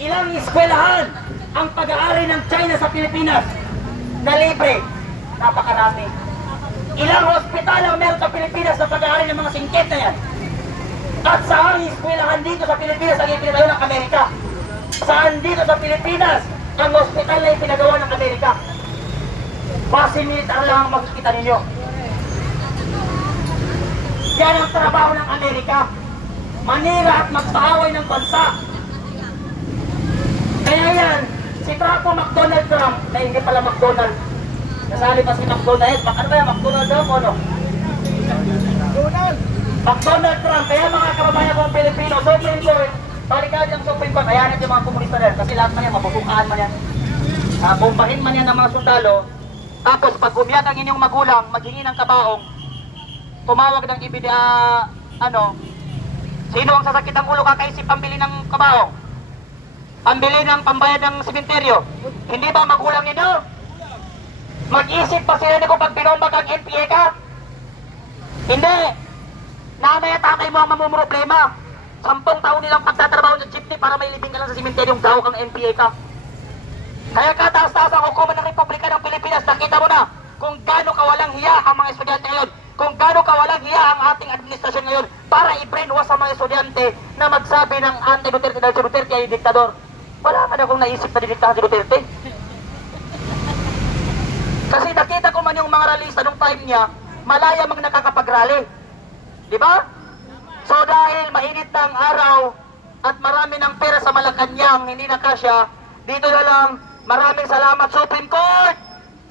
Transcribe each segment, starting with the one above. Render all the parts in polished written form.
Ilang eskwelahan ang pag-aari ng China sa Pilipinas na libre? Napakarami. Ilang hospital ang meron sa Pilipinas na pag-aari ng mga singkit na yan? At saan eskwelahan dito sa Pilipinas ang ipinagawa ng Amerika? Saan dito sa Pilipinas ang hospital na ipinagawa ng Amerika? Base militar lang ang makikita ninyo. Yan ang trabaho ng Amerika. Manira at magpaaway ng bansa. Kaya yan, si Trapo McDonald Trump, na hindi pala McDonald. Nasali pa si McDonald. Ano ba yan? McDonald Trump o no? McDonald Trump. Kaya mga kababayan kong Pilipino, Supreme Court, palikad ng Supreme Court, kaya natin mga komunista rin. Kasi lahat man yan, mabubukaan man yan. Bombahin man yan ng mga sundalo. Tapos pag umiyak ang inyong magulang, maghingi ng kabaong, tumawag ng sino ang sasakit ang ulo kakaisip pambili ng kabaong? Pambili ng pambayad ng sementeryo? Hindi ba magulang ninyo? Mag-isip pa sila kung pag binombag ang NPA ka? Hindi. Nanay at tatay mo ang mamumroblema. 10 taon nilang pagtatrabaho ng jeepney para may libing ka lang sa sementeryong daw kang NPA ka. Kaya kataas-taas ang hukuman ng Republika ng Pilipinas, nakita mo na kung gaano kawalang hiya ang mga estudyante ngayon, kung gaano kawalang hiya ang ating administrasyon ngayon para i-brainwash ang mga estudyante na magsabi ng anti-Duterte dahil si Duterte ay diktador. Wala ka na kung naisip na didiktahan si Duterte. Kasi nakita ko man yung mga ralista nung time niya, malaya mang nakakapag-rally. Di ba? So dahil mainit ng araw at marami ng pera sa Malacanang, hindi na kasya, dito na lang, maraming salamat Supreme Court!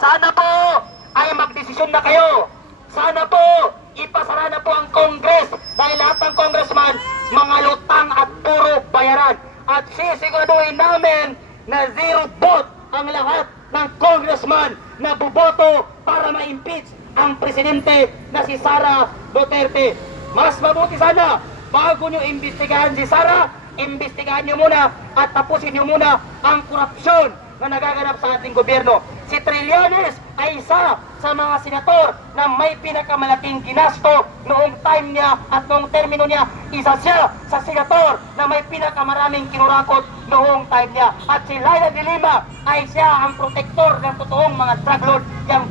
Sana po ay magdesisyon na kayo. Sana po ipasara na po ang Congress dahil lahat ng congressman mga lutang at puro bayaran. At sisiguraduhin namin na zero vote ang lahat ng congressman na buboto para ma-impeach ang presidente na si Sara Duterte. Mas mabuti sana, bago nyo imbestigahan si Sara, imbestigahan nyo muna at tapusin nyo muna ang korupsyon na nagaganap sa ating gobyerno. Si Trillanes ay isa sa mga senator na may pinakamalaking ginasto noong time niya at noong termino niya. Isa siya sa senator na may pinakamaraming kinurakot noong time niya. At si Laila de Lima ay siya ang protektor ng totoong mga drug lord yang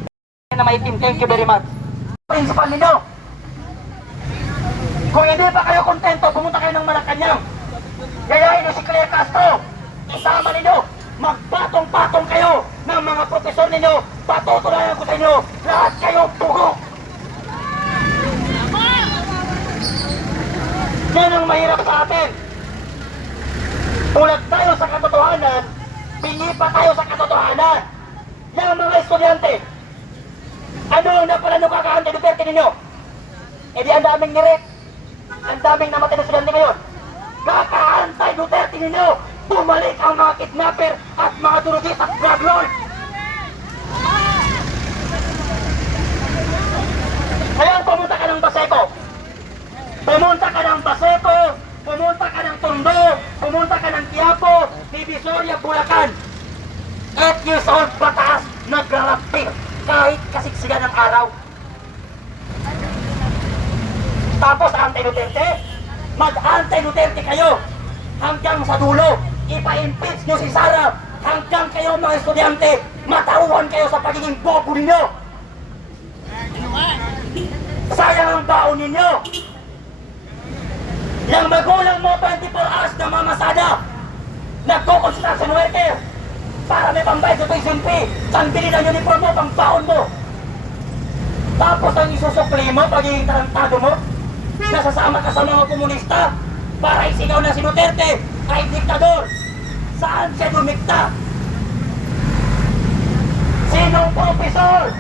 na maitim. Thank you very much. Principal ninyo, kung hindi pa kayo kontento, pumunta kayo ng Malacanang. Gayahin nyo si Claire Castro. Isama ninyo. Magpatong-patong kayo ng mga profesor ninyo. Patutunayan ko sa inyo. Lahat kayo bugok. Yan ang mahirap sa atin. Tulad tayo sa katotohanan, pingi pa tayo sa katotohanan. Yung mga estudyante, ano na pala nung kakaantay Duterte ninyo? E di ang daming nirip. Ang daming namatay na estudyante ngayon. Kakaantay Duterte ninyo. Bumalik ang mga kidnapper at mga durugit at drug lord. Kaya pumunta ka ng Baseco. Pumunta ka ng Baseco. Pumunta ka ng Tondo. Pumunta ka ng Quiapo. Divisoria, Bulacan. 8 years old pataas nagrarapir kahit kasiksigan ng araw. Tapos anti-Duterte. Mag-anti-Duterte kayo hanggang sa dulo. Ipa-impeach nyo si Sara hanggang kayo mga estudyante matauhan kayo sa pagiging bobo ninyo. Sayang ang baon ninyo. Yang magulang mo 24 hours na mamasada nagko-construction worker para may pambayad sa tuition fee. Saan bilhin ang uniform mo, pang baon mo. Tapos ang isusukli mo, pagiging tarantado mo, nasasama ka sa mga komunista para isigaw na si Duterte ay diktador. Saan siya dumikta? Sinong profesor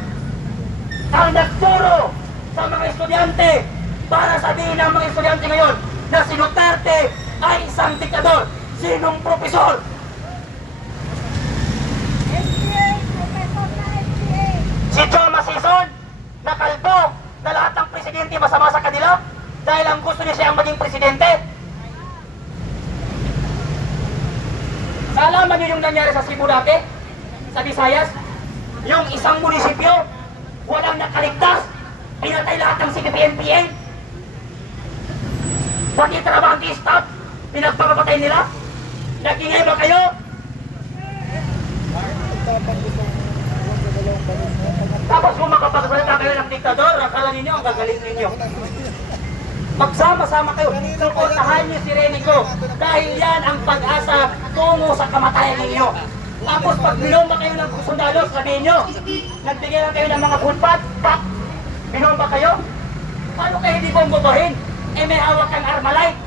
ang nagturo sa mga estudyante para sabihin ng mga estudyante ngayon na si Duterte ay isang diktador? Sinong profesor? FTA, professor na FTA. Si John Masison na kalbo na lahat ng presidente masama sa kanila dahil ang gusto niya siyang maging presidente. Nalaman niyo yung nangyari sa Cebu dati? Sa Visayas? Yung isang munisipyo, walang nakaligtas, pinatay lahat ng CPP-NPA. Pati trabahante staff, pinagpapatay nila. Nag-ingay ba kayo? Tapos kung makapagsalita kayo ng diktador, akala ninyo ang gagaling ninyo. Magsama-sama kayo. Suportahan niyo si Renico dahil yan ang pag-asa tungo sa kamatayan ninyo. Tapos pag binomba kayo ng sundalo, sabihin nyo, nagbigay lang kayo ng mga food pack, binomba kayo. Paano kayo hindi bombobahin? Eh may hawak kang Armalite.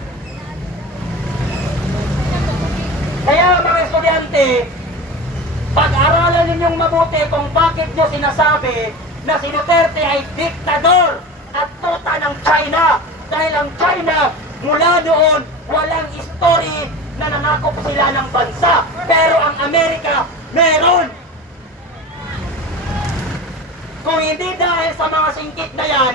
Kaya mga estudyante, pag-aralan ninyong mabuti kung bakit nyo sinasabi na si Duterte ay diktador at tuta ng China. Dahil ang China, mula noon, walang history na nanakop sila ng bansa. Pero ang Amerika, meron. Kung hindi dahil sa mga singkit na yan,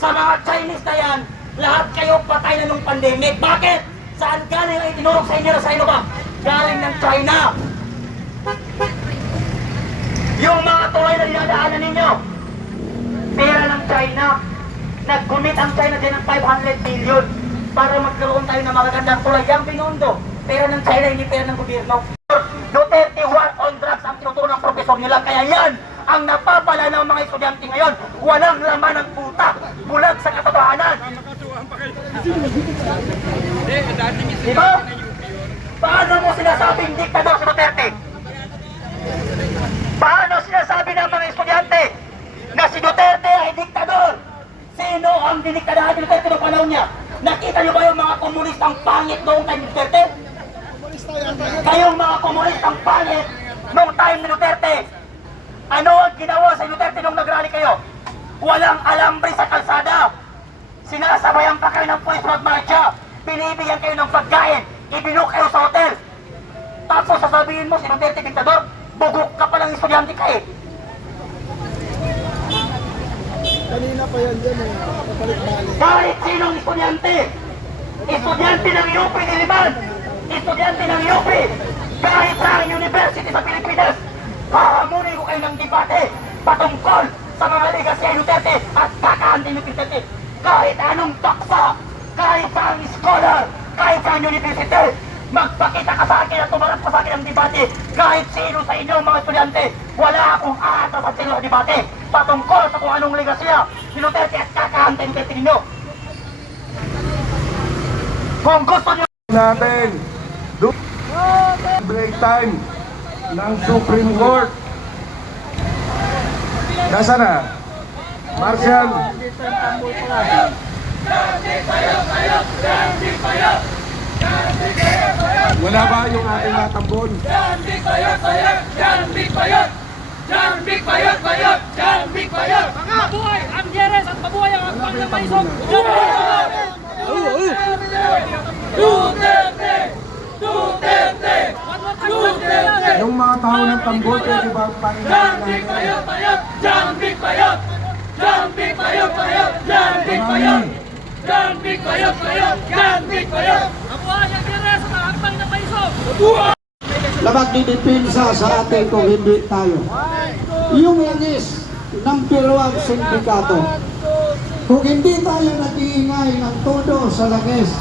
sa mga Chinese na yan, lahat kayo patay na nung pandemic. Bakit? Saan galing ang itinurok sa inyo na sa ino ba? Galing ng China. Yung mga tulay na dinadaanan ninyo, pera ng China. Nag-commit ang China din ng 500 billion para magkaroon tayo ng magagandang tulay. Yung pinundo, pera ng China, hindi pera ng gobyerno. Duterte war on drugs ang tinuturo ng profesor nila. Kaya yan ang napapala ng mga estudyante ngayon. Walang laman ng puta, bulag sa katotohanan. Diba? Paano mo sinasabing diktador si Duterte? Paano sinasabi ng mga estudyante na si Duterte ay diktador? Sino ang diniktadahan ni Duterte noong panahon niya? Nakita niyo ba yung mga komunistang pangit noong time ni Duterte? Kayong mga komunistang pangit noong time ni Duterte, ano ang ginawa sa Duterte nung nagrally kayo? Walang alambre sa kalsada. Sinasabayan pa kayo ng police road marcha. Binibigyan kayo ng pagkain. Ibinuk kayo sa hotel. Tapos sasabihin mo si Duterte diktador, bugok ka palang estudyante ka eh. Kanina pa yan dyan eh, kapalit-balik. Kahit sinong estudyante ng UP Diliman, estudyante ng UP, kahit sa university sa Pilipinas, hahamunin ko kayo ng debate patungkol sa mga legasya ni Duterte at kakaantin ni Duterte. Kahit anong taksa, kahit sa ang scholar, kahit sa university, magpakita ka sa akin at tumarap ka sa akin ng debate. Kahit sino sa inyo mga estudyante, wala akong aatas at sino sa debate patungkol sa kung anong legasya ni Duterte at kakaantin ni ninyo. Kung gusto nyo Natin, break time ng Supreme Court. Nasaan na? Marshall. Wala ba yung ating natambon? Mabuhay ang Jerez at mabuhay ang Akbang na Maisog! Yung mga tao ng tambol, pwede ba panginoon Mabuhay ang Jerez at Akbang na Maisog! na magdidepensa sa atin kung hindi tayo. Yung langis ng dalawang sindikato. Kung hindi tayo nag-iingay ng todo sa langis,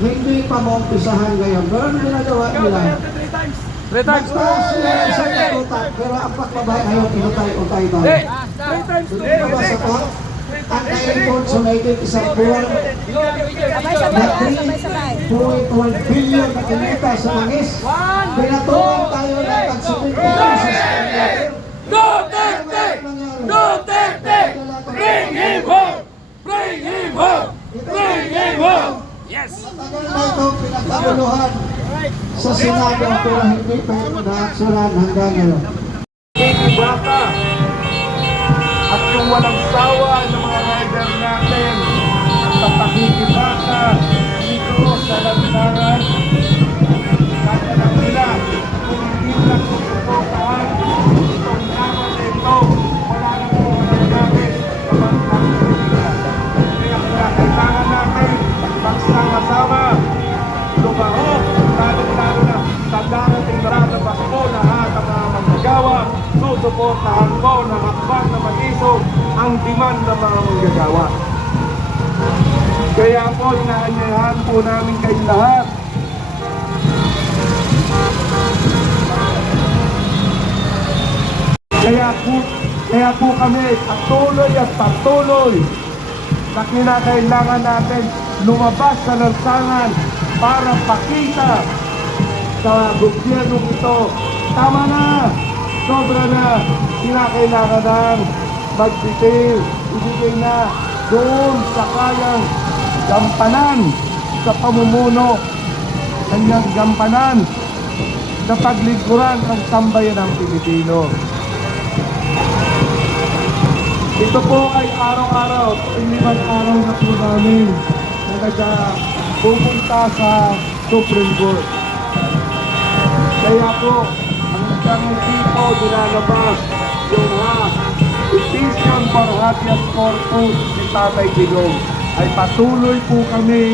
hindi pa maumpisahan ngayon. Pero ang ginagawa nila, magtaas sila sa ikutan, pero ang pagbabae ngayon, inutay-utay tayo. Sunod na ba sa to? Ang na-import sa native isang buwan na 3.1 billion na kinita sa langis. Pinatuan tayo ng pag-Supreme Court sa Duterte! Duterte! Bring him home! Bring him home! Bring him home! Yes! Tagal na itong pinagkabuluhan sa Senado pero hindi pa ito na-aksyonan hanggang ngayon. Baka at yung walang sawa ng mga rider natin at papakikibaka dito sa lansangan kaya lang nila kung hindi na susuportahan itong laban na ito wala na po mangyayari kapag nakikita kaya kailangan natin magsama-sama lumahok lalo-lalo na sa darating na Pasko lahat ang mga manggagawa susuportahan ko ng Akbang na Maisog ang demand ng mga manggagawa. Kaya po inaanyayahan po namin kayong lahat Kaya po kami patuloy at patuloy na kinakailangan natin lumabas sa lansangan para pakita sa gobyernong ito, tama na, sobra na, kinakailangan ng magbitiw, ibigay na doon sa kayang gampanan sa pamumuno, kanyang gampanan sa paglingkuran ang sambayan ng Pilipino. Ito po ay araw-araw, limang araw na po namin na pupunta sa Supreme Court. Kaya po, ang isang tipo nilalabas yung petition for habeas corpus ni Tatay Digong ay patuloy po kami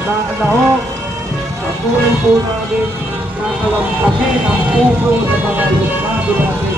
na lahok, patuloy po namin nakalampasin ang puso ng mga estado natin.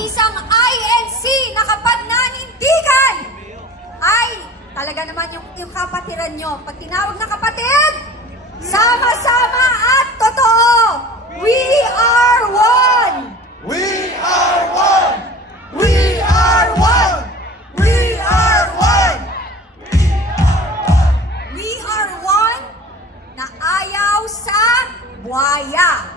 isang INC na kapagnanindigan ay talaga naman yung kapatiran nyo. Pag tinawag na kapatid, sama-sama at totoo, we are one! We are one! We are one! We are one! We are one na ayaw sa buhaya.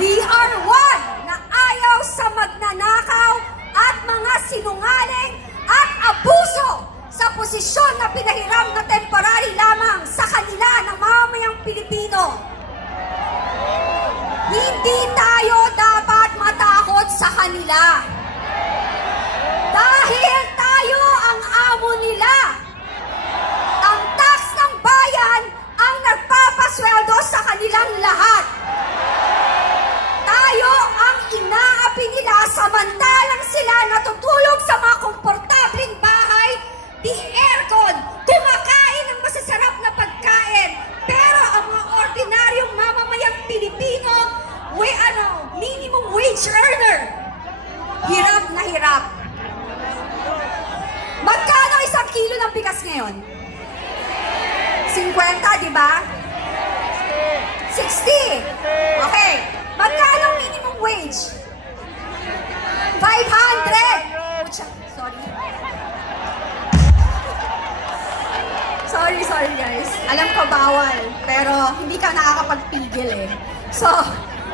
We are one na ayaw sa magnanakaw at mga sinungaling at abuso sa posisyon na pinahiram na temporary lamang sa kanila ng mamayang Pilipino. Hindi tayo dapat matakot sa kanila. Dahil tayo ang amo nila. Ang tax ng bayan ang nagpapasweldo sa kanilang lahat. Tayo ang inaapi nila samantalang sila natutulog sa mga komportabling bahay, di aircon, kumakain ng masasarap na pagkain. Pero ang mga ordinaryong mamamayang Pilipino, minimum wage earner, hirap na hirap. Magkano isang kilo ng bigas ngayon? 50, di ba? 60. Okay. Magkano minimum wage? 500. Pucha, sorry guys. Alam ko bawal, pero hindi ka nakakapagpigil eh. So,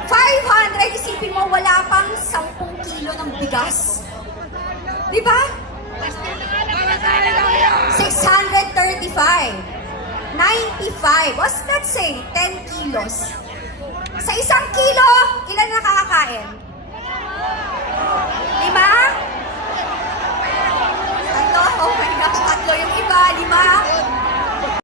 500, isipin mo wala pang 10 kilo ng bigas. Di ba? 635. 95. What's that say? 10 kilos. Sa isang kilo, ilan nakakakain? 5? Tatlo? Oh my gosh, tatlo yung iba. 5?